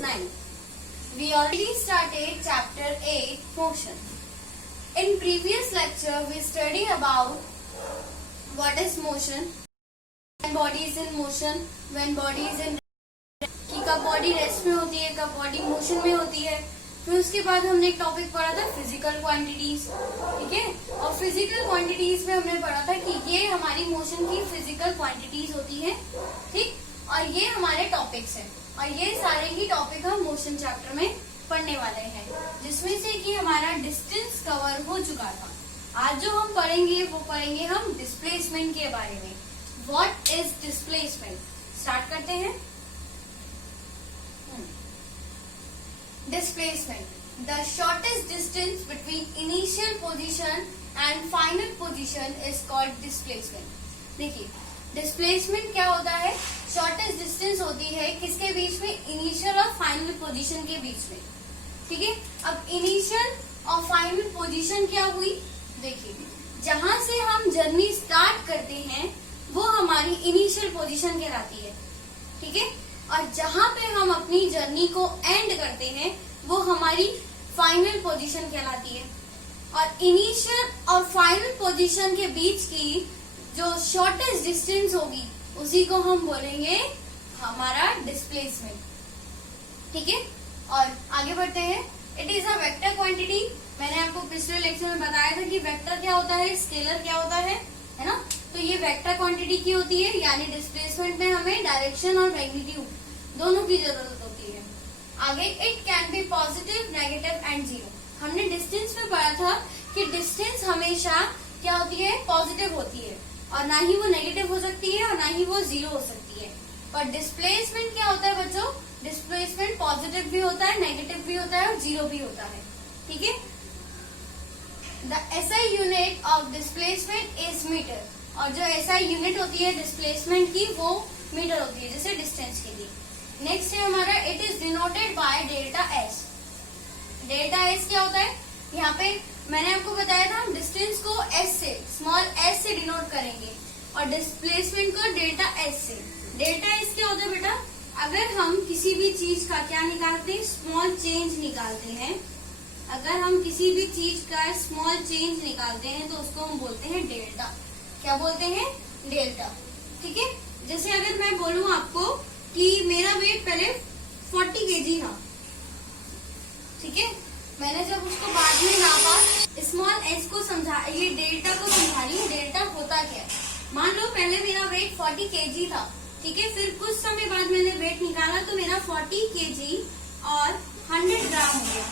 9. We already started chapter 8, motion. In previous lecture, we studied about what is motion, when body is in motion, when body is in कि कब body rest में होती है, कब body motion में होती है. फिर उसके बाद हमने एक टॉपिक पढ़ा था फिजिकल क्वांटिटीज. ठीक है, और फिजिकल क्वांटिटीज में हमने पढ़ा था कि ये हमारी मोशन की फिजिकल क्वांटिटीज होती है. ठीक, और ये हमारे टॉपिक्स हैं, और ये सारे ही टॉपिक हम मोशन चैप्टर में पढ़ने वाले हैं, जिसमें से कि हमारा डिस्टेंस कवर हो चुका था. आज जो हम पढ़ेंगे वो पढ़ेंगे हम डिस्प्लेसमेंट के बारे में. What is displacement? स्टार्ट करते हैं. Displacement, the shortest distance between initial position and final position is called displacement. देखिए, डिस्प्लेसमेंट क्या होता है? शॉर्टेस्ट डिस्टेंस होती है किसके बीच में? इनिशियल और फाइनल पोजीशन के बीच में. ठीक है, अब इनिशियल और फाइनल पोजीशन क्या हुई? देखिए, जहां से हम जर्नी स्टार्ट करते हैं वो हमारी इनिशियल पोजीशन कहलाती है. ठीक है, और जहां पे हम अपनी जर्नी को एंड करते हैं वो हमारी फाइनल पोजीशन कहलाती है. और इनिशियल और फाइनल पोजीशन के बीच की जो शॉर्टेस्ट डिस्टेंस होगी उसी को हम बोलेंगे हमारा डिस्प्लेसमेंट. ठीक है, और आगे बढ़ते हैं. It is a vector quantity. मैंने आपको पिछले लेक्चर में बताया था कि वेक्टर क्या होता है, स्केलर क्या होता है ना. तो ये वेक्टर क्वांटिटी की होती है, यानी डिस्प्लेसमेंट में हमें डायरेक्शन और मैग्नीट्यूड दोनों की जरूरत होती है. आगे, it can be positive, negative and zero. हमने डिस्टेंस में पढ़ा था कि डिस्टेंस हमेशा क्या होती है? पॉजिटिव होती है, और ना ही वो नेगेटिव हो सकती है और ना ही वो जीरो हो सकती है. पर डिस्प्लेसमेंट क्या होता है बच्चों? डिस्प्लेसमेंट पॉजिटिव भी होता है, नेगेटिव भी होता है और जीरो भी होता है. ठीक है, the SI unit of displacement is metre. और जो SI यूनिट होती है डिस्प्लेसमेंट की वो मीटर होती है, जैसे डिस्टेंस के लिए. नेक्स्ट है हमारा, it is denoted by delta S. Delta S क्या होता है? यहाँ पे मैंने आपको बताया था हम डिस्टेंस को S से, स्मॉल s से डिनोट करेंगे और डिस्प्लेसमेंट को डेल्टा S से. डेल्टा S क्या होता है बेटा? अगर हम किसी भी चीज का क्या निकालते हैं? स्मॉल चेंज निकालते हैं. अगर हम किसी भी चीज का स्मॉल चेंज निकालते हैं तो उसको हम बोलते हैं डेल्टा. क्या बोलते हैं? डेल्टा. ठीक है, जैसे अगर मैं बोलूं आपको कि मेरा वेट पहले 40 kg था. ठीक है, मैंने जब उसको बाद में नापा, स्मॉल एस को समझा, ये डेल्टा को संभाली. डेल्टा होता क्या है? मान लो पहले मेरा वेट 40 kg था. ठीक है, फिर कुछ समय बाद मैंने वेट निकाला तो मेरा 40 kg और 100 ग्राम हो गया,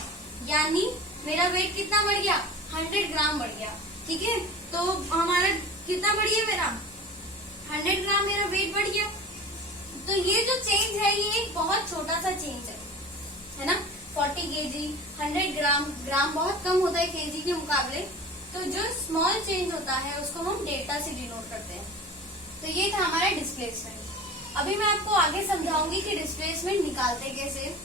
यानी मेरा वेट कितना बढ़ गया? 100 ग्राम बढ़ गया. ठीक है, तो हमारा कितना बढ़ गया? मेरा 100 ग्राम मेरा वेट बढ़ गया. तो ये जो चेंज है ये एक बहुत छोटा सा चेंज है ना. 40 kg, 100 ग्राम. ग्राम बहुत कम होता है kg के मुकाबले. तो जो स्मॉल चेंज होता है उसको हम डेल्टा से डिनोट करते हैं. तो ये था हमारा डिस्प्लेसमेंट. अभी मैं आपको आगे समझाऊंगी कि डिस्प्लेसमेंट निकालते कैसे,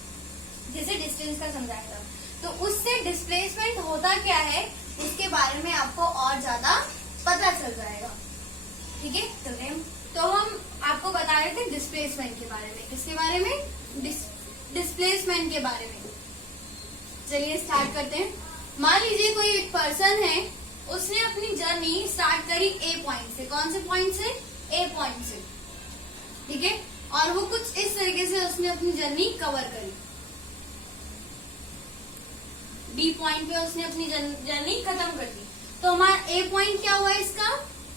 जैसे डिस्टेंस का समझाया था. तो उससे डिस्प्लेसमेंट होता क्या है उसके बारे में आपको और ज्यादा पता चल जाएगा. ठीक है, चलते हैं. तो हम आपको बता रहे थे डिस्प्लेसमेंट के बारे में. किसके बारे में? डिस्प्लेसमेंट के बारे में. चलिए स्टार्ट करते हैं. मान लीजिए कोई एक पर्सन है, उसने अपनी जर्नी स्टार्ट करी ए पॉइंट से. कौन से पॉइंट से? ए पॉइंट से. ठीक है, और वो कुछ इस तरीके से उसने अपनी जर्नी कवर करी. बी पॉइंट पे उसने अपनी जर्नी खत्म कर दी. तो हमारा ए पॉइंट क्या हुआ? इसका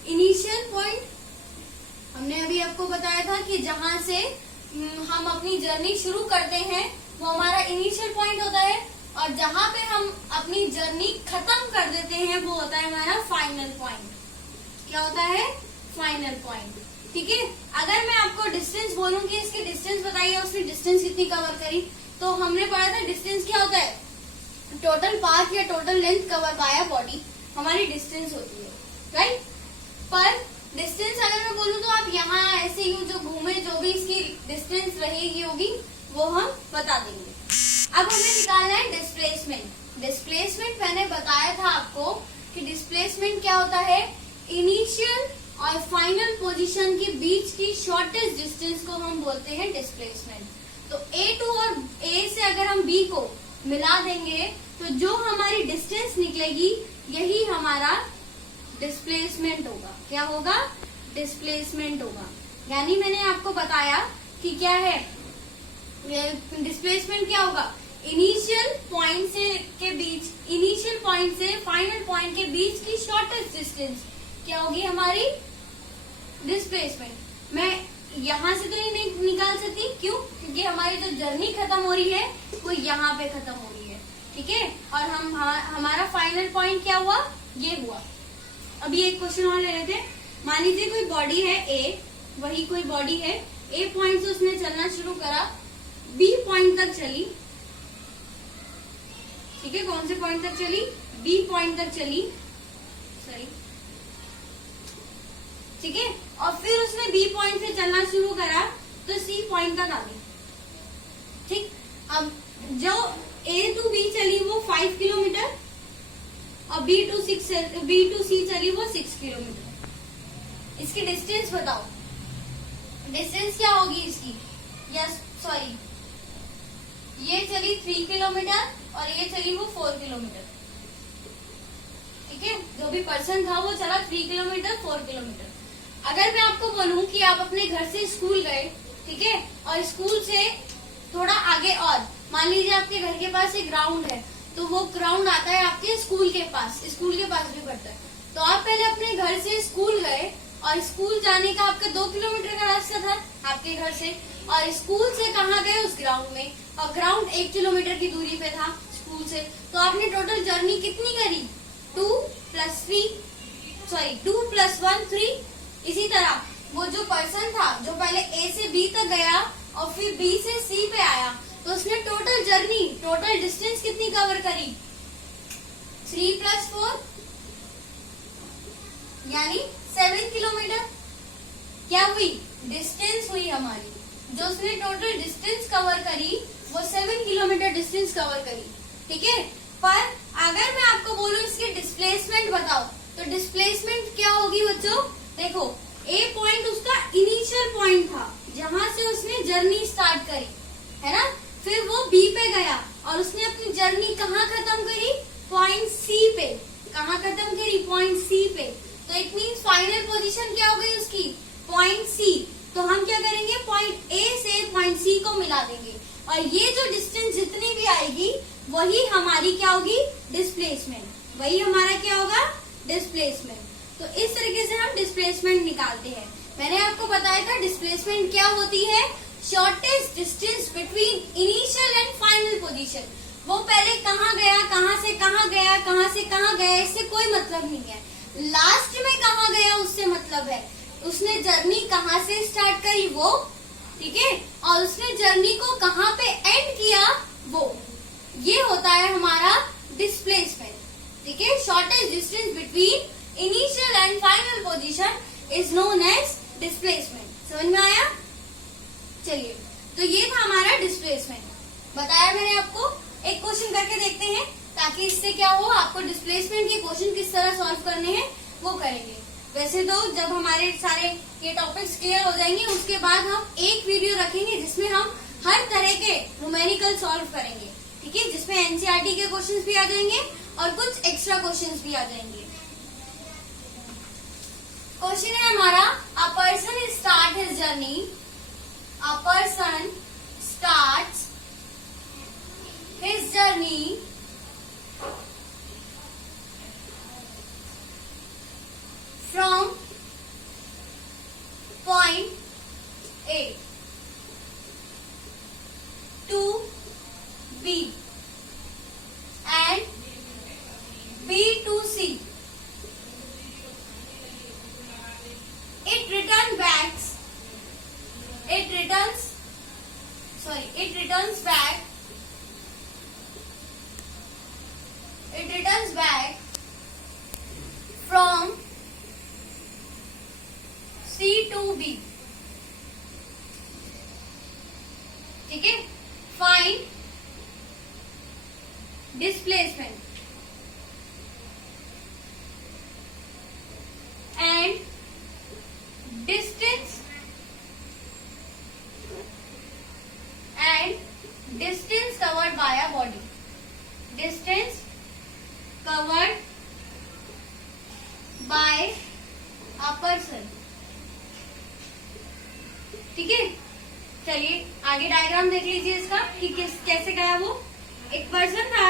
इनिशियल पॉइंट. हमने अभी आपको बताया था कि जहां से हम अपनी जर्नी शुरू करते हैं वो हमारा इनिशियल पॉइंट होता है, और जहां पे हम अपनी जर्नी खत्म कर देते हैं वो होता है हमारा फाइनल पॉइंट. क्या होता है? Final point. ठीक है, अगर मैं आपको डिस्टेंस बोलूंगी, इसकी डिस्टेंस बताइए, उसने डिस्टेंस कितनी कवर करी. तो हमने पढ़ा था डिस्टेंस क्या होता है? टोटल पाथ या total length cover by body हमारी डिस्टेंस होती है. राइट, पर डिस्टेंस अगर मैं बोलूँ तो आप यहाँ ऐसे ही जो घूमे जो भी इसकी डिस्टेंस रहेगी होगी वो हम बता देंगे. अब हमें निकालना है डिस्प्लेसमेंट. डिस्प्लेसमेंट मैंने बताया था आपको कि डिस्प्लेसमेंट क्या होता है? इनिशियल और फाइनल पोजीशन के बीच की शॉर्टेस्ट डिस्टेंस को हम बोलते हैं डिस्प्लेसमेंट. तो A2 और A हम बी को मिला देंगे तो जो हमारी डिस्टेंस निकलेगी यही हमारा डिस्प्लेसमेंट होगा। क्या होगा? डिस्प्लेसमेंट होगा। यानी मैंने आपको बताया कि क्या है डिस्प्लेसमेंट, क्या होगा? इनिशियल पॉइंट से फाइनल पॉइंट के बीच की शॉर्टेस्ट डिस्टेंस क्या होगी? हमारी डिस्प्लेसमेंट। मैं यहाँ से तो नहीं निकाल सकती, क्यों? क्योंकि हमारी जो जर्नी खत्म हो रही है वो यहाँ पे खत्म हो रही है, ठीक है। और हमारा फाइनल पॉइंट क्या हुआ? ये हुआ। अभी एक क्वेश्चन और ले लेते हैं। मान लीजिए कोई बॉडी है ए, वही कोई बॉडी है, ए पॉइंट से उसने चलना शुरू करा, बी पॉइंट तक चली, ठीक है। कौन से पॉइंट तक चली? बी पॉइंट तक चली, सॉरी, ठीक है। और फिर उसने बी पॉइंट से चलना शुरू करा तो सी पॉइंट तक आ गई, ठीक। अब जो ए टू बी चली वो 5 किलोमीटर और बी टू सी चली वो 6 किलोमीटर। इसकी डिस्टेंस बताओ, डिस्टेंस क्या होगी इसकी? यस सॉरी, ये चली 3 किलोमीटर और ये चली वो 4 किलोमीटर, ठीक है। जो भी पर्सन था वो चला 3 किलोमीटर 4 किलोमीटर। अगर मैं आपको बोलूं कि आप अपने घर से स्कूल गए, ठीक है, और स्कूल से थोड़ा आगे और मान लीजिए आपके घर के पास एक ग्राउंड है, तो वो ग्राउंड आता है आपके स्कूल के पास भी पड़ता है। तो आप पहले अपने घर से स्कूल गए और स्कूल जाने का आपका 2 किलोमीटर का रास्ता था आपके घर से, और स्कूल से कहाँ गए? उस ग्राउंड में, और ग्राउंड 1 किलोमीटर की दूरी पे था स्कूल से। तो आपने टोटल जर्नी कितनी करी? 2 + 1 3। इसी तरह वो जो पर्सन था जो पहले ए से बी तक गया और फिर बी से सी पे आया, तो उसने टोटल डिस्टेंस कितनी कवर करी? 3 + 4 यानी 7 किलोमीटर। क्या हुई? डिस्टेंस हुई हमारी। जो उसने टोटल डिस्टेंस कवर करी वो 7 किलोमीटर डिस्टेंस कवर करी, ठीक है। पर अगर मैं आपको बोलूं इसकी डिस्प्लेसमेंट बताओ, तो डिस्प्लेसमेंट क्या होगी बच्चों? देखो, ए पॉइंट उसका इनिशियल पॉइंट था जहां से उसने जर्नी स्टार्ट करी, है ना। फिर वो बी पे गया और उसने अपनी जर्नी कहाँ खत्म करी? पॉइंट सी पे। कहाँ खत्म करी? पॉइंट सी पे। तो इट मीन्स फाइनल पोजीशन क्या हो गई उसकी? Point C. तो हम क्या करेंगे? पॉइंट ए से पॉइंट सी को मिला देंगे, और ये जो डिस्टेंस जितनी भी आएगी वही हमारी क्या होगी? डिस्प्लेसमेंट। वही हमारा क्या होगा? डिस्प्लेसमेंट। तो इस तरीके से हम डिस्प्लेसमेंट निकालते हैं। मैंने आपको बताया था डिस्प्लेसमेंट क्या होती है? Shortest distance between initial and final position. वो पहले कहाँ गया, कहाँ से कहाँ गया, कहाँ से कहाँ गया, इससे कोई मतलब नहीं है। लास्ट में कहाँ गया उससे मतलब है। उसने जर्नी कहाँ से स्टार्ट करी वो, ठीक है, और उसने जर्नी को कहाँ पे एंड किया वो, ये होता है हमारा डिस्प्लेसमेंट, ठीक है। Shortest distance between initial and final position is known as displacement. समझ में आया? चलिए, तो ये था हमारा डिस्प्लेसमेंट, बताया मैंने आपको। एक क्वेश्चन करके देखते हैं ताकि इससे क्या हो, आपको डिस्प्लेसमेंट के क्वेश्चन किस तरह सॉल्व करने हैं वो करेंगे। वैसे तो जब हमारे सारे ये टॉपिक्स क्लियर हो जाएंगे उसके बाद हम एक वीडियो रखेंगे जिसमें हम हर तरह के न्यूमेरिकल सॉल्व करेंगे, ठीक है, जिसमें एनसीईआरटी के क्वेश्चंस भी आ जाएंगे और कुछ एक्स्ट्रा क्वेश्चंस भी आ जाएंगे। क्वेश्चन है हमारा, a person start his journey, a person starts his journey from point A to B and B to C. It returns back from C to B, ठीक है। Find displacement and distance distance covered by a body, distance covered by a person. ठीक है, चलिए आगे diagram देख लीजिए इसका कि कैसे गया वो। एक पर्सन था,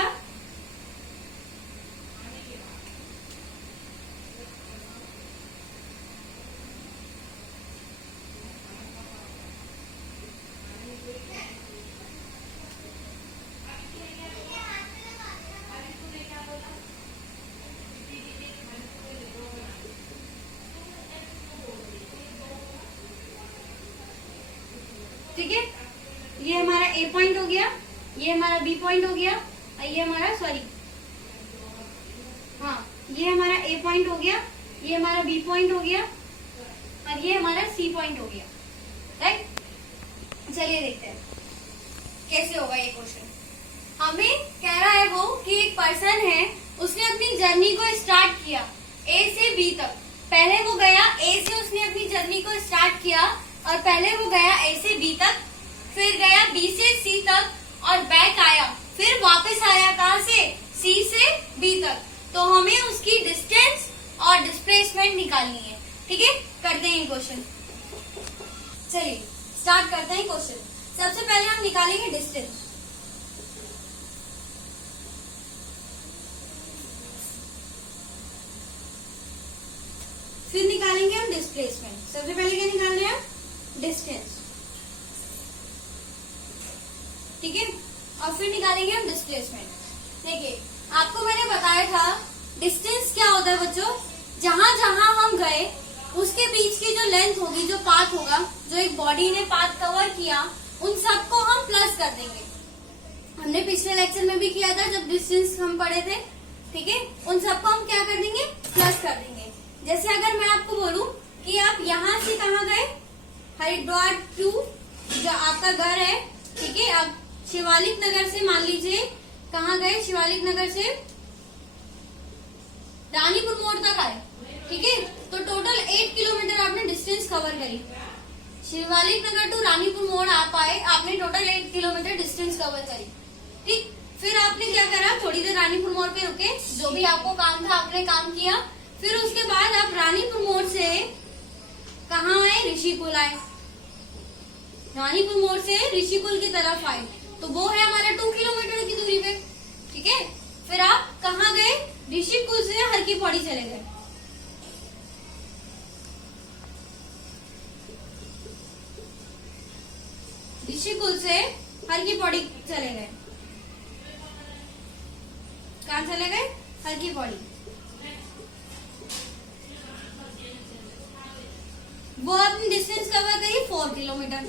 ठीक है, ये हमारा ए पॉइंट हो गया, ये हमारा बी पॉइंट हो गया, और ये हमारा ये हमारा ए पॉइंट हो गया, ये हमारा बी पॉइंट हो गया, और ये हमारा सी पॉइंट हो गया। राइट, चलिए देखते हैं कैसे होगा ये क्वेश्चन। हमें कह रहा है वो कि एक पर्सन है, उसने अपनी जर्नी को स्टार्ट किया ए से बी तक। पहले वो गया ए से, उसने अपनी जर्नी को स्टार्ट किया और पहले वो गया ए से बी तक, फिर गया बी से सी तक और बैक आया, फिर वापस आया कहाँ से, सी से बी तक। तो हमें उसकी डिस्टेंस और डिस्प्लेसमेंट निकालनी है। ठीक है, करते हैं क्वेश्चन। चलिए स्टार्ट करते हैं क्वेश्चन। सबसे पहले हम निकालेंगे डिस्टेंस। फिर निकालेंगे हम डिस्प्लेसमेंट। सबसे पहले क्या निकालने हैं, डिस्टेंस। ठीक है, और फिर निकालेंगे हम डिस्प्लेसमेंट। देखिए, आपको मैंने बताया था डिस्टेंस क्या होता है बच्चों, जहां जहां हम गए उसके बीच की जो लेंथ होगी, जो पाथ होगा, जो एक बॉडी ने पाथ कवर किया, उन सबको हम प्लस कर देंगे। हमने पिछले लेक्चर में भी किया था जब डिस्टेंस हम पढ़े थे। ठीक है, उन सबको हम क्या कर देंगे, प्लस कर देंगे। जैसे अगर मैं आपको बोलूं कि आप यहाँ से कहाँ गए, हरिद्वार टू जो आपका घर है, ठीक है, आप शिवालिक नगर से मान लीजिए कहाँ गए, शिवालिक नगर से रानीपुर मोड़ तक आए। ठीक है, तो टोटल 8 किलोमीटर आपने डिस्टेंस कवर करी। शिवालिक नगर टू रानीपुर मोड़ आप आए, आपने टोटल 8 किलोमीटर डिस्टेंस कवर करी। ठीक, फिर आपने क्या करा, थोड़ी देर रानीपुर मोड़ पे रुके, जो भी आपको काम था आपने काम किया। फिर उसके बाद आप रानीपुर मोड़ से कहाँ आए, ऋषिकुल आए। रानीपुर मोड़ से ऋषिकुल की तरफ आए, तो वो है हमारा 2 किलोमीटर की दूरी पे। ठीक है, फिर आप कहाँ गए, ऋषिकुल से हर की पौड़ी चले गए। ऋषिकुल से हर की पौड़ी चले गए। कहाँ चले गए, हर की पौड़ी। वो आपने डिस्टेंस कवर करी 4 किलोमीटर।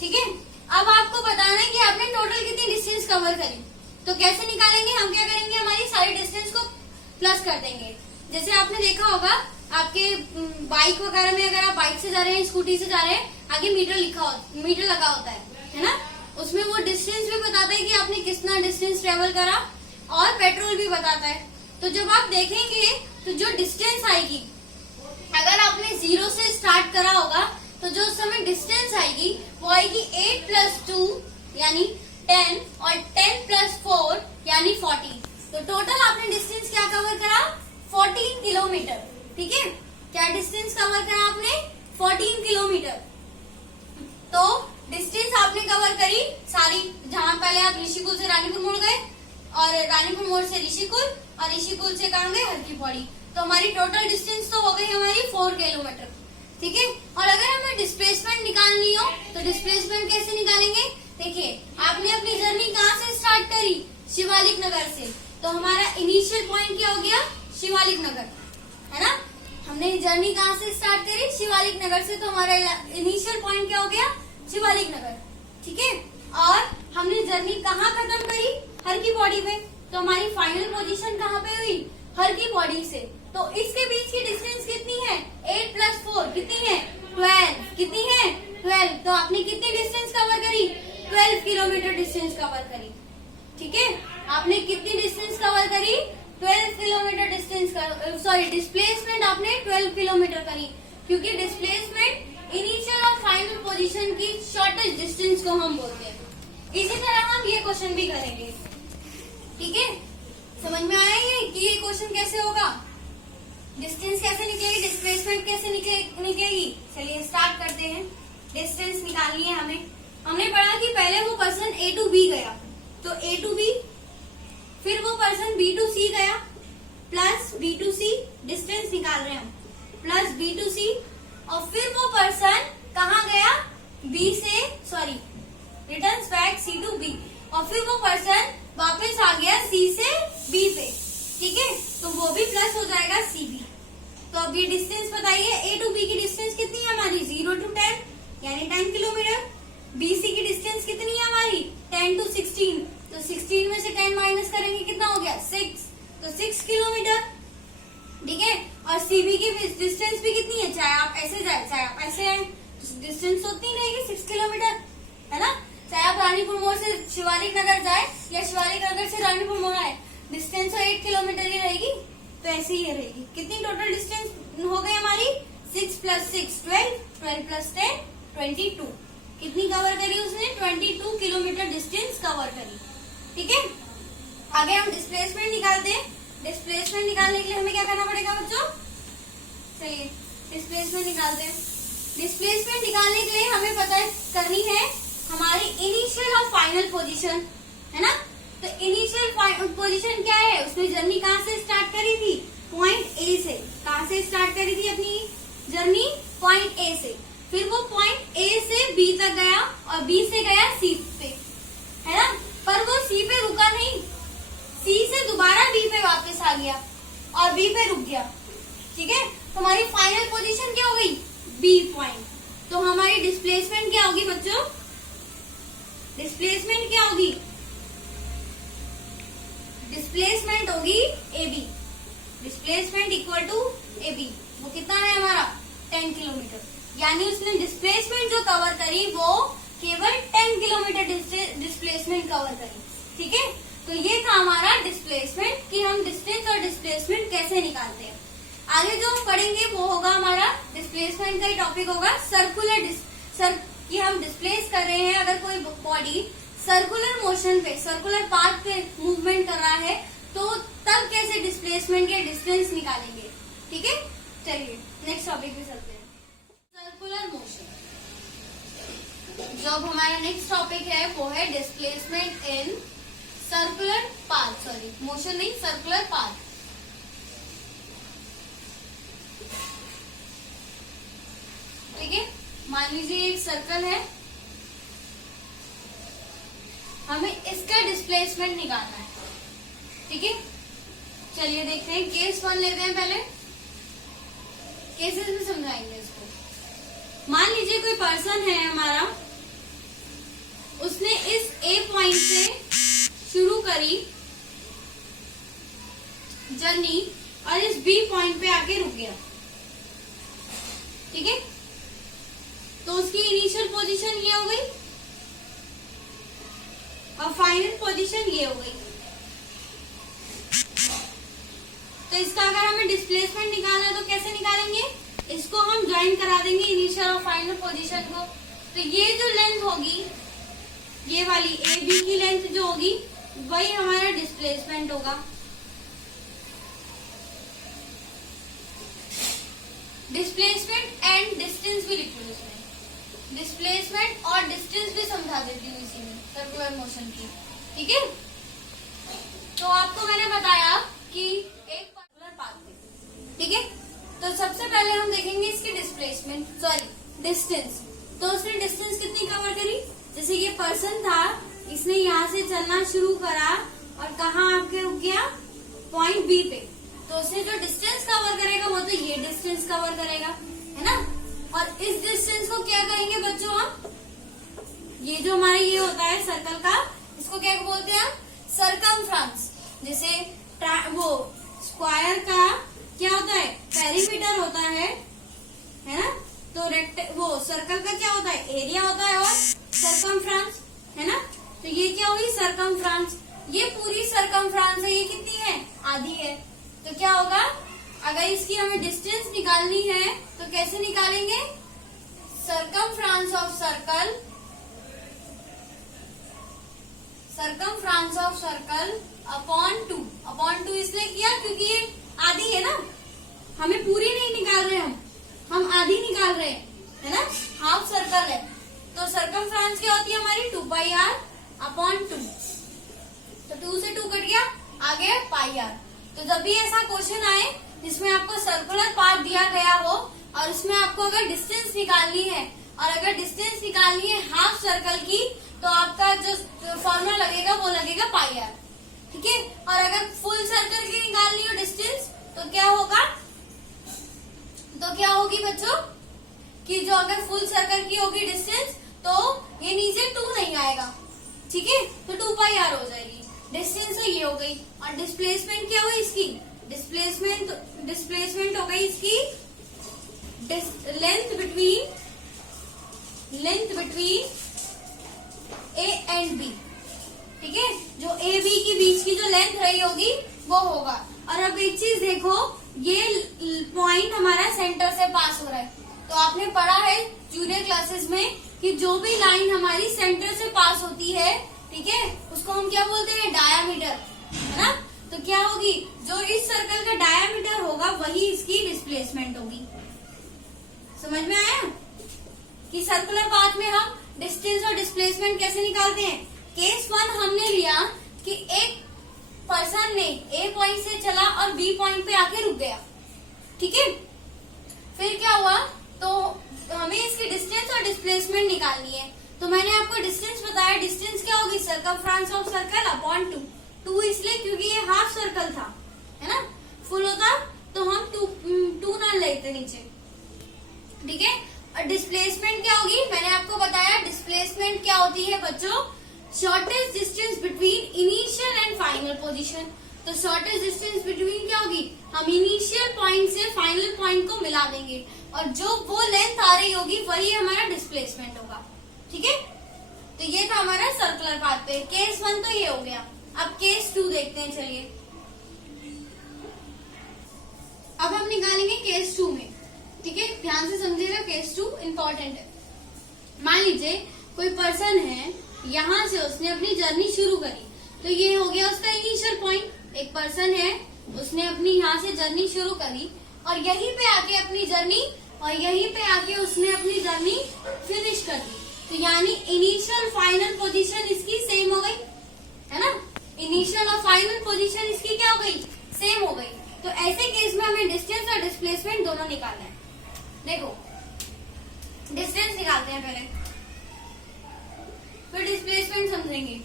ठीक है, अब आपको बताना है कि आपने टोटल कितनी डिस्टेंस कवर करी। तो कैसे निकालेंगे, हम क्या करेंगे, हमारी सारी डिस्टेंस को प्लस कर देंगे। जैसे आपने देखा होगा आपके बाइक वगैरह में, अगर आप बाइक से जा रहे हैं, स्कूटी से जा रहे हैं, आगे मीटर लगा होता है ना, उसमें वो डिस्टेंस भी बताता है कि आपने कितना डिस्टेंस ट्रेवल करा, और पेट्रोल भी बताता है। तो जब आप देखेंगे तो जो डिस्टेंस आएगी, अगर आपने 0 से स्टार्ट करा होगा तो जो उस समय डिस्टेंस आएगी वो आएगी 8 + 2 यानी 10 और 10 + 4 यानी 14। तो टोटल आपने डिस्टेंस क्या कवर करा, 14 किलोमीटर। ठीक है, क्या डिस्टेंस कवर करा आपने, 14 किलोमीटर। तो डिस्टेंस आपने कवर करी सारी, जहां पहले आप ऋषिकुल से रानीपुर मोड़ गए, और रानीपुर मोड़ से ऋषिकुल, और ऋषिकुल से कहाँ गए, हर की पौड़ी। तो हमारी टोटल डिस्टेंस तो हो गई हमारी 4 किलोमीटर। ठीक है, और अगर हमें डिस्प्लेसमेंट निकालनी हो तो डिस्प्लेसमेंट कैसे निकालेंगे, देखिए आपने अपनी जर्नी कहाँ से स्टार्ट करी, शिवालिक नगर से, तो हमारा इनिशियल पॉइंट क्या हो गया, शिवालिक नगर, है ना। हमने जर्नी कहाँ से स्टार्ट करी, शिवालिक नगर से, तो हमारा इनिशियल पॉइंट क्या हो गया, शिवालिक नगर। ठीक है, और हमने जर्नी कहाँ खत्म करी, हर की पौड़ी पे, तो हमारी फाइनल पोजीशन कहाँ पे हुई, हर की पौड़ी से। तो इसके बीच की डिस्टेंस कितनी है, 8 + 4 कितनी है, 12। कितनी है, 12। तो आपने कितनी डिस्टेंस कवर करी, 12 किलोमीटर डिस्टेंस कवर करी। ठीक है, आपने कितनी डिस्टेंस कवर करी, 12 किलोमीटर डिस्टेंस, डिस्प्लेसमेंट आपने 12 किलोमीटर करी, क्योंकि डिस्प्लेसमेंट इनिशियल और फाइनल पोजीशन की शॉर्टेस्ट डिस्टेंस को हम बोलते हैं। इसी तरह हम क्वेश्चन भी करेंगे। ठीक है, समझ में आया ये कि ये क्वेश्चन कैसे होगा, डिस्टेंस कैसे निकलेगी, डिस्प्लेसमेंट कैसे निकलेगी। चलिए स्टार्ट करते हैं। डिस्टेंस निकालनी है हमें। हमने पढ़ा कि पहले वो पर्सन ए टू बी गया, तो ए टू बी, फिर वो पर्सन बी टू सी गया, plus B to C, distance निकाल रहे हैं हम, प्लस बी टू सी, और फिर वो पर्सन कहाँ गया, बी से, sorry, returns back C to B, और फिर वो पर्सन वापस आ गया सी से बी पे। ठीक है, तो वो भी प्लस हो जाएगा सी बी। तो अब ये डिस्टेंस बताइए, ए टू बी की डिस्टेंस कितनी है हमारी, 0 to 10 यानी 10 किलोमीटर। बी सी की डिस्टेंस कितनी है हमारी, 10 to 16, तो 16 में से 10 माइनस करेंगे कितना हो गया, 6, तो 6 किलोमीटर। ठीक है, और सीबी की डिस्टेंस भी कितनी है, चाहे आप ऐसे जाए चाहे आप ऐसे आए, डिस्टेंस उतनी रहेगी 6 किलोमीटर, है ना। चाहे आप रानीपुर मोड़ से शिवालिक नगर जाए या शिवालिक नगर से रानीपुर मोड़ आए, डिस्टेंस तो 8 किलोमीटर ही रहेगी, तो ऐसे ही रहेगी। कितनी टोटल डिस्टेंस हो गई हमारी, 6 + 6 12, 12 + 10 22। कितनी कवर करी उसने, 22 किलोमीटर डिस्टेंस कवर करी। ठीक है, आगे हम डिस्प्लेसमेंट निकालते हैं। डिस्प्लेसमेंट निकालने के लिए हमें क्या करना पड़ेगा बच्चों, चलिए डिस्प्लेसमेंट निकालते हैं। डिस्प्लेसमेंट निकालने के लिए हमें पता करनी है हमारी इनिशियल और फाइनल पोजीशन, है ना। तो इनिशियल पोजीशन क्या है, उसने जर्नी कहाँ से स्टार्ट करी थी, पॉइंट ए से। कहाँ से स्टार्ट करी थी अपनी जर्नी, पॉइंट ए से। फिर वो पॉइंट ए से बी तक गया और बी से गया सी पे, है ना। पर वो सी पे रुका नहीं, सी से दोबारा बी पे वापस आ गया और बी पे रुक गया। ठीक है, तो हमारी फाइनल पोजीशन क्या हो गई, बी पॉइंट। तो हमारी डिस्प्लेसमेंट क्या होगी बच्चों, डिस्प्लेसमेंट क्या होगी, डिस्प्लेसमेंट होगी A B. Displacement equal to A B. वो कितना है हमारा, 10 किलोमीटर। यानी उसने डिस्प्लेसमेंट जो कवर करी वो केवल 10 किलोमीटर डिस्प्लेसमेंट कवर करी। ठीक है, तो ये था हमारा डिस्प्लेसमेंट कि हम डिस्टेंस और डिस्प्लेसमेंट कैसे निकालते हैं। आगे जो हम पढ़ेंगे वो होगा हमारा डिस्प्लेसमेंट का ही टॉपिक होगा, सर्कुलर कि हम डिस्प्लेस कर रहे हैं, अगर कोई बॉडी सर्कुलर मोशन पे, सर्कुलर पाथ पे मूवमेंट कर रहा है, तो तब कैसे डिस्प्लेसमेंट के डिस्टेंस निकालेंगे। ठीक है, चलिए नेक्स्ट टॉपिक पे चलते हैं, सर्कुलर मोशन। जो हमारा नेक्स्ट टॉपिक है वो है displacement in circular path, sorry motion नहीं, सर्कुलर पाथ। ठीक है, मान लीजिए एक सर्कल है, हमें इसका डिस्प्लेसमेंट निकालना है। ठीक है, चलिए देखते हैं, केस 1 लेते हैं, पहले केसेस में समझाएंगे इसको। मान लीजिए कोई पर्सन है हमारा, उसने इस ए पॉइंट से शुरू करी जर्नी और इस बी पॉइंट पे आके रुक गया। ठीक है, तो उसकी इनिशियल पोजीशन ये हो गई और फाइनल पोजीशन ये हो गई। तो इसका अगर हमें डिस्प्लेसमेंट निकालना है तो कैसे निकालेंगे, इसको हम ज्वाइन करा देंगे इनिशियल और फाइनल पोजीशन को। तो ये जो लेंथ होगी, ये वाली ए बी की लेंथ जो होगी, वही हमारा डिस्प्लेसमेंट होगा। डिस्प्लेसमेंट एंड डिस्टेंस भी लिख लो इसमें, डिस्प्लेसमेंट और डिस्टेंस भी समझा देती हूँ इसी में सर्कुलर मोशन की। ठीक है, तो आपको मैंने बताया कि एक सर्कुलर पाथ है। ठीक है, तो सबसे पहले हम देखेंगे इसकी डिस्प्लेसमेंट, सॉरी डिस्टेंस। तो उसने डिस्टेंस कितनी कवर करी, जैसे ये पर्सन था, इसने यहाँ से चलना शुरू करा और कहाँ आके रुक गया, पॉइंट बी पे। तो उसने जो डिस्टेंस कवर करेगा वो तो ये डिस्टेंस कवर करेगा, है ना। और इस डिस्टेंस को क्या कहेंगे बच्चों हम, ये जो हमारा ये होता है सर्कल का, इसको क्या बोलते हैं, सरकमफ्रेंस। जैसे वो स्क्वायर का क्या होता है, पेरीमीटर होता है ना। तो वो सर्कल का क्या होता है, एरिया होता है, और सरकमफ्रेंस, है ना। तो ये क्या हुई, सरकमफ्रेंस। ये पूरी सरकमफ्रेंस है, ये कितनी है, आधी है। तो क्या होगा, अगर इसकी हमें डिस्टेंस निकालनी है तो कैसे निकालेंगे, circumference of circle, circumference of circle upon 2 इसलिए किया क्योंकि ये आधी है ना, हमें पूरी नहीं निकाल रहे, हम आधी निकाल रहे हैं, है ना, हाफ सर्कल है। तो सरकमफ्रेंस क्या होती है हमारी 2πr अपॉन 2। तो 2 से 2 कट गया, आ गया πr। तो जब भी ऐसा क्वेश्चन आए जिसमें आपको सर्कुलर पार्ट दिया गया हो और उसमें आपको अगर डिस्टेंस निकालनी है, और अगर डिस्टेंस निकालनी है हाफ सर्कल की, तो आपका जो फॉर्मूला लगेगा वो लगेगा πr, ठीक है। और अगर फुल सर्कल की निकालनी हो डिस्टेंस तो क्या होगा, तो क्या होगी बच्चों कि जो अगर फुल सर्कल की होगी डिस्टेंस तो ये नीचे 2 नहीं आएगा, ठीक है, तो 2πr हो जाएगी। डिस्टेंस तो ये हो गई, और डिस्प्लेसमेंट क्या हुई इसकी, डिस्प्लेसमेंट हो गई इसकी length between A and B, ठीक है, जो ए बी के बीच की जो लेंथ रही होगी वो होगा। और अब एक चीज देखो, ये पॉइंट हमारा सेंटर से पास हो रहा है, तो आपने पढ़ा है जूनियर क्लासेस में कि जो भी लाइन हमारी सेंटर से पास होती है, ठीक है, उसको हम क्या बोलते हैं, डायामीटर, है ना। तो क्या होगी, जो इस सर्कल का डायामीटर होगा वही इसकी डिस्प्लेसमेंट होगी। समझ में आया कि सर्कुलर पाथ में हम डिस्टेंस और डिस्प्लेसमेंट कैसे निकालते हैं। केस 1 हमने लिया कि एक पर्सन ने ए पॉइंट से चला और बी पॉइंट पे आके रुक गया, ठीक है। फिर क्या हुआ, तो हमें इसकी डिस्टेंस और डिस्प्लेसमेंट निकालनी है। तो मैंने आपको डिस्टेंस बताया, डिस्टेंस क्या होगी, सरकमफ्रेंस ऑफ सर्कल अपॉन 2 इसलिए क्योंकि ये हाफ सर्कल था, है ना। फुल होता तो हम 2 ना लेते नीचे, ठीक है। और डिस्प्लेसमेंट क्या होगी, मैंने आपको बताया डिस्प्लेसमेंट क्या होती है बच्चों, shortest distance between initial and final position. तो शॉर्टेस्ट डिस्टेंस बिटवीन क्या होगी, हम इनिशियल पॉइंट से फाइनल पॉइंट को मिला देंगे, और जो वो लेंथ आ रही होगी वही हमारा डिस्प्लेसमेंट होगा, ठीक है। तो ये था हमारा सर्कुलर पाथ पे। केस 1 तो ये हो गया। अब केस 2 देखते हैं, चलिए। अब हम निकालेंगे केस 2 में, ठीक है, ध्यान से समझिएगा, केस 2 इम्पोर्टेंट है। मान लीजिए कोई पर्सन है, यहाँ से उसने अपनी जर्नी शुरू करी, तो ये हो गया उसका इनिशियल पॉइंट। एक पर्सन है, उसने अपनी यहाँ से जर्नी शुरू करी और यहीं पे आके अपनी जर्नी, और यहीं पे आके उसने अपनी जर्नी फिनिश कर दी। तो यानी इनिशियल फाइनल पोजीशन इसकी सेम हो गई, है ना। इनिशियल और फाइनल पोजीशन इसकी क्या हो गई, सेम हो गई। तो ऐसे केस में हमें डिस्टेंस और डिस्प्लेसमेंट दोनों निकालना है। देखो, डिस्टेंस निकालते हैं पहले, फिर डिस्प्लेसमेंट समझेंगे।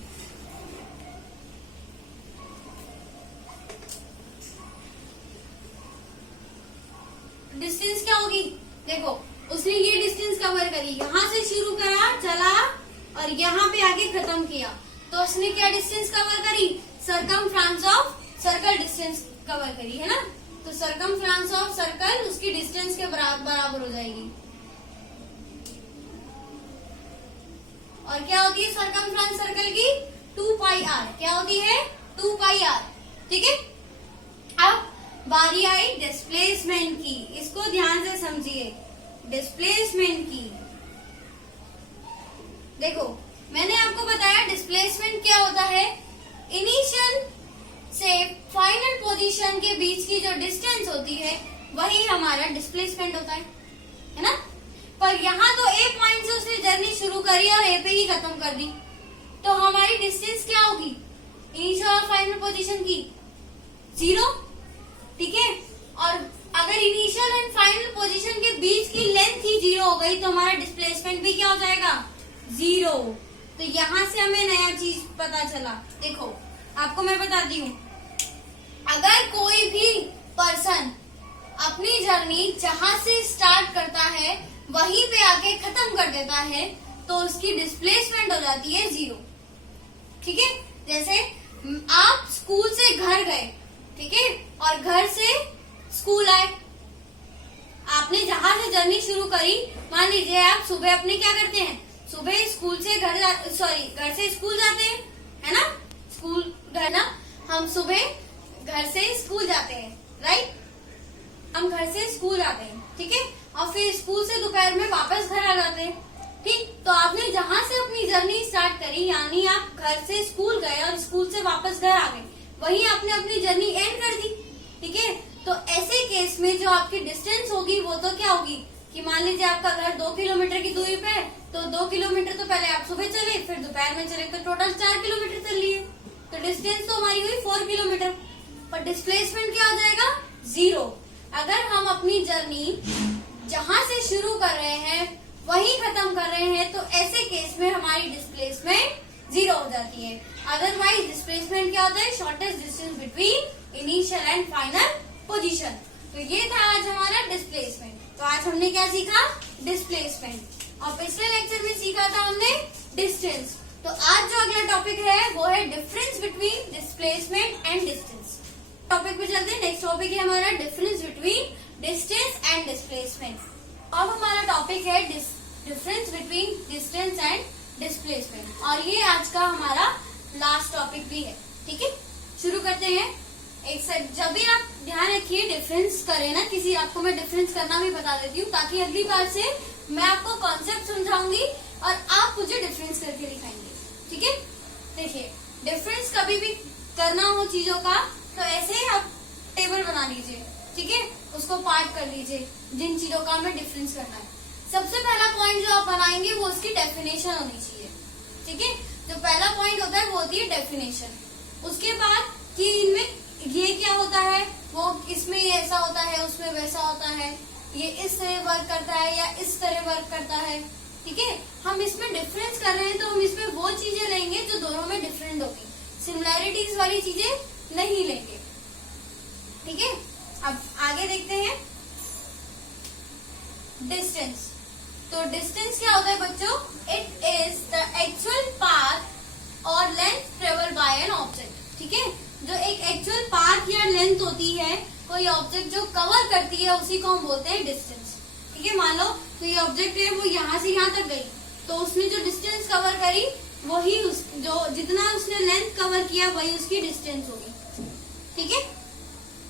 डिस्टेंस क्या होगी, देखो उसने ये डिस्टेंस कवर करी, यहाँ से शुरू करा, चला और यहाँ पे आके खत्म किया, तो उसने क्या डिस्टेंस कवर करी, circumference of circle distance cover करी, है ना। तो सरकमफ्रेंस ऑफ सर्कल उसकी डिस्टेंस के बराबर हो जाएगी। और क्या होती है सरकमफ्रेंस सर्कल की, 2πr, क्या होती है 2πr, ठीक है। अब बारी आई डिस्प्लेसमेंट की, इसको ध्यान से समझिए, डिस्प्लेसमेंट की। देखो मैंने आपको बताया डिस्प्लेसमेंट क्या होता है, इनिशियल से फाइनल पोजीशन के बीच की जो डिस्टेंस होती है वही हमारा डिस्प्लेसमेंट होता है ना। पर यहाँ तो ए पॉइंट से उसने जर्नी शुरू करी और ए पे ही खत्म कर दी, तो हमारी डिस्टेंस क्या होगी इनिशियल और फाइनल पोजीशन की, 0, ठीक है। और अगर इनिशियल एंड फाइनल पोजीशन के बीच की लेंथ ही 0 हो गई तो हमारा डिस्प्लेसमेंट भी क्या हो जाएगा, 0। तो यहाँ से हमें नया चीज पता चला। देखो आपको मैं बताती हूँ, अगर कोई भी पर्सन अपनी जर्नी जहां से स्टार्ट करता है वहीं पे आके खत्म कर देता है तो उसकी डिस्प्लेसमेंट हो जाती है 0, ठीक है। जैसे आप स्कूल से घर गए, ठीक है, और घर से स्कूल आए, आपने जहां से जर्नी शुरू करी, मान लीजिए आप सुबह अपने क्या करते हैं, सुबह स्कूल से घर से स्कूल जाते हैं, है ना, स्कूल घर ना, हम सुबह घर से स्कूल जाते हैं, राइट, हम घर से स्कूल आते हैं, ठीक है, और फिर स्कूल से दोपहर में वापस घर आ जाते हैं। ठीक, तो आपने जहां से अपनी जर्नी स्टार्ट करी, यानी आप घर से स्कूल गए और स्कूल से वापस घर आ गए, वहीं आपने अपनी जर्नी एंड कर दी। ठीक है, तो ऐसे केस में जो आपकी डिस्टेंस होगी वो तो क्या होगी कि मान लीजिए आपका घर 2 किलोमीटर की दूरी पे है, तो 2 किलोमीटर तो पहले आप सुबह चले, फिर दोपहर में चले, तो टोटल 4 किलोमीटर चल लिए, तो डिस्टेंस तो हमारी हुई 4 किलोमीटर। पर डिस्प्लेसमेंट क्या हो जाएगा? 0। अगर हम अपनी जर्नी जहां से शुरू कर रहे हैं वहीं खत्म कर रहे हैं, तो ऐसे केस में हमारी डिस्प्लेसमेंट 0 हो जाती है। अदरवाइज डिस्प्लेसमेंट क्या होता है? Shortest distance between initial and final position. तो ये था आज हमारा डिस्प्लेसमेंट। तो आज हमने क्या सीखा? डिस्प्लेसमेंट। और पिछले लेक्चर में सीखा था हमने डिस्टेंस। तो आज जो अगला टॉपिक है वो है difference between displacement and distance. Topic पे चलते हैं। नेक्स्ट टॉपिक है हमारा difference between distance and displacement. अब हमारा टॉपिक है difference between distance and displacement, और ये आज का हमारा लास्ट टॉपिक भी है। ठीक है, शुरू करते हैं। एक सेट, जब भी आप ध्यान रखिए डिफरेंस करें ना किसी, आपको मैं डिफरेंस करना भी बता देती हूँ, ताकि अगली बार से मैं आपको कॉन्सेप्ट समझाऊंगी और आप मुझे डिफरेंस करके दिखाएंगे। ठीक है, देखिए डिफरेंस कभी भी करना हो चीजों का तो ऐसे ही आप टेबल बना लीजिए। ठीक है, उसको पार्ट कर लीजिए जिन चीजों का हमें डिफरेंस करना है। सबसे पहला पॉइंट जो आप बनाएंगे वो उसकी डेफिनेशन होनी चाहिए। ठीक है, जो पहला पॉइंट होता है वो होती है डेफिनेशन। उसके बाद कि इनमें ये क्या होता है, वो इसमें ये ऐसा होता है, उसमें वैसा होता है, ये इस तरह वर्क करता है या इस तरह वर्क करता है। ठीक है, हम इसमें डिफरेंस कर रहे हैं तो हम इसमें वो चीजें लेंगे जो दोनों में डिफरेंट होगी, सिमिलैरिटीज वाली चीजें नहीं लेंगे। ठीक है, अब आगे देखते हैं डिस्टेंस। तो डिस्टेंस क्या होता है बच्चों? It is the actual path और length travel by an object. ठीक है, जो एक एक्चुअल पाथ या लेंथ होती है कोई ऑब्जेक्ट जो कवर करती है, उसी को हम बोलते हैं डिस्टेंस। ठीक है, मान लो तो ये ऑब्जेक्ट है, वो यहाँ से यहाँ तक गई, तो उसने जो डिस्टेंस कवर करी वही जो जितना उसने लेंथ कवर किया वही उसकी डिस्टेंस होगी। ठीक है,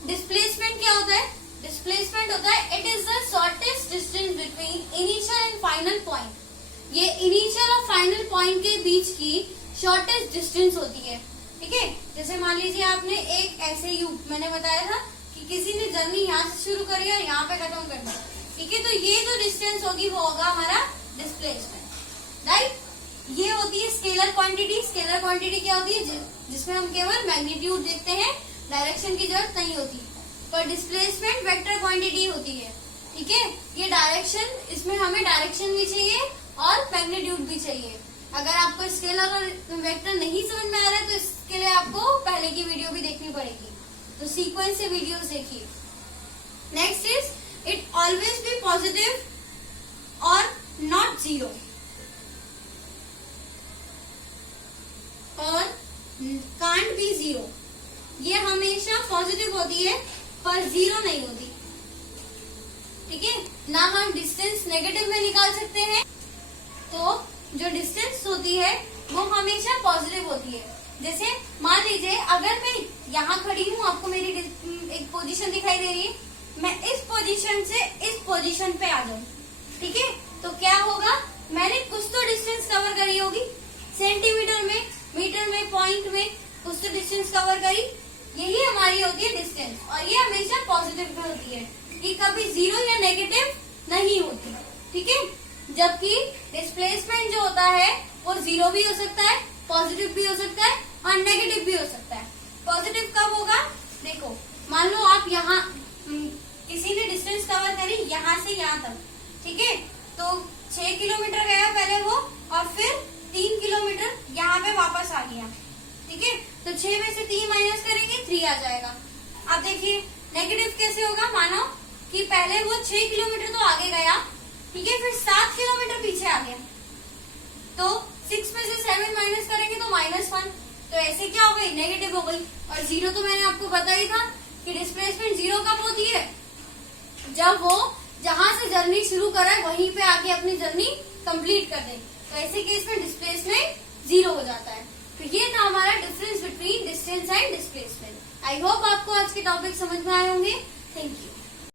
डिस्प्लेसमेंट क्या होता है? डिस्प्लेसमेंट होता है it is the shortest distance between initial and final point. ये इनिशियल और फाइनल पॉइंट के बीच की शॉर्टेस्ट डिस्टेंस होती है। ठीक है, जैसे मान लीजिए आपने एक ऐसे मैंने बताया था कि किसी ने जर्नी यहाँ से शुरू करी और यहाँ पे खत्म कर दी। ठीक है, तो ये जो डिस्टेंस होगी वो होगा हमारा डिस्प्लेसमेंट। राइट, ये होती है स्केलर क्वांटिटी। स्केलर क्वांटिटी क्या होती है? जिसमें हम केवल मैग्नीट्यूड देखते हैं, डायरेक्शन की जरूरत नहीं होती। पर डिस्प्लेसमेंट वेक्टर क्वांटिटी होती है। ठीक है, ये डायरेक्शन, इसमें हमें डायरेक्शन भी चाहिए और मैग्नीट्यूड भी चाहिए। अगर आपको स्केलर और वेक्टर नहीं समझ में आ रहा है तो इसके लिए आपको पहले की वीडियो भी देखनी पड़ेगी, तो सीक्वेंस से वीडियोस देखिए। Next is it always be positive और नॉट जीरो, और कांट बी जीरो। ये हमेशा पॉजिटिव होती है पर जीरो नहीं होती। ठीक है, ना हम डिस्टेंस नेगेटिव में निकाल सकते हैं, तो जो डिस्टेंस होती है वो हमेशा पॉजिटिव होती है। जैसे मान लीजिए अगर मैं यहाँ खड़ी हूँ, आपको मेरी एक पोजीशन दिखाई दे रही है, मैं इस पोजीशन से इस पोजीशन पे आ जाऊँ। ठीक है, तो क्या होगा? मैंने कुछ तो डिस्टेंस कवर करी होगी, सेंटीमीटर में, मीटर में, पॉइंट में, कुछ तो डिस्टेंस कवर करी। यही हमारी होती है डिस्टेंस, और ये हमेशा पॉजिटिव में होती है, ये कभी जीरो या नेगेटिव नहीं होती। ठीक है, जबकि डिस्प्लेसमेंट जो होता है वो जीरो भी हो सकता है, पॉजिटिव भी हो सकता है और नेगेटिव भी हो सकता है। पॉजिटिव कब होगा? देखो मान लो आप यहाँ किसी ने डिस्टेंस कवर करी यहाँ से यहाँ तक। ठीक है, तो 6 किलोमीटर गया पहले वो, और फिर 3 किलोमीटर यहाँ पे वापस आ गया। ठीक है, तो 6 में से 3 माइनस करेंगे 3 आ जाएगा। अब देखिए नेगेटिव कैसे होगा? मानो कि पहले वो 6 किलोमीटर तो आगे गया, ठीक है, फिर 7 किलोमीटर पीछे आ गया, तो 6 में से 7 माइनस करेंगे तो -1, तो ऐसे क्या हो गई? नेगेटिव हो गई। और जीरो तो मैंने आपको बताया ही था कि डिस्प्लेसमेंट जीरो कब होती है? जब वो जहां से जर्नी शुरू करा है वहीं पे आके अपनी जर्नी कंप्लीट कर दे, तो ऐसे केस में डिस्प्लेसमेंट जीरो हो जाता है। तो ये था हमारा difference between distance and displacement. I hope आपको आज के टॉपिक समझ में आए होंगे। Thank you.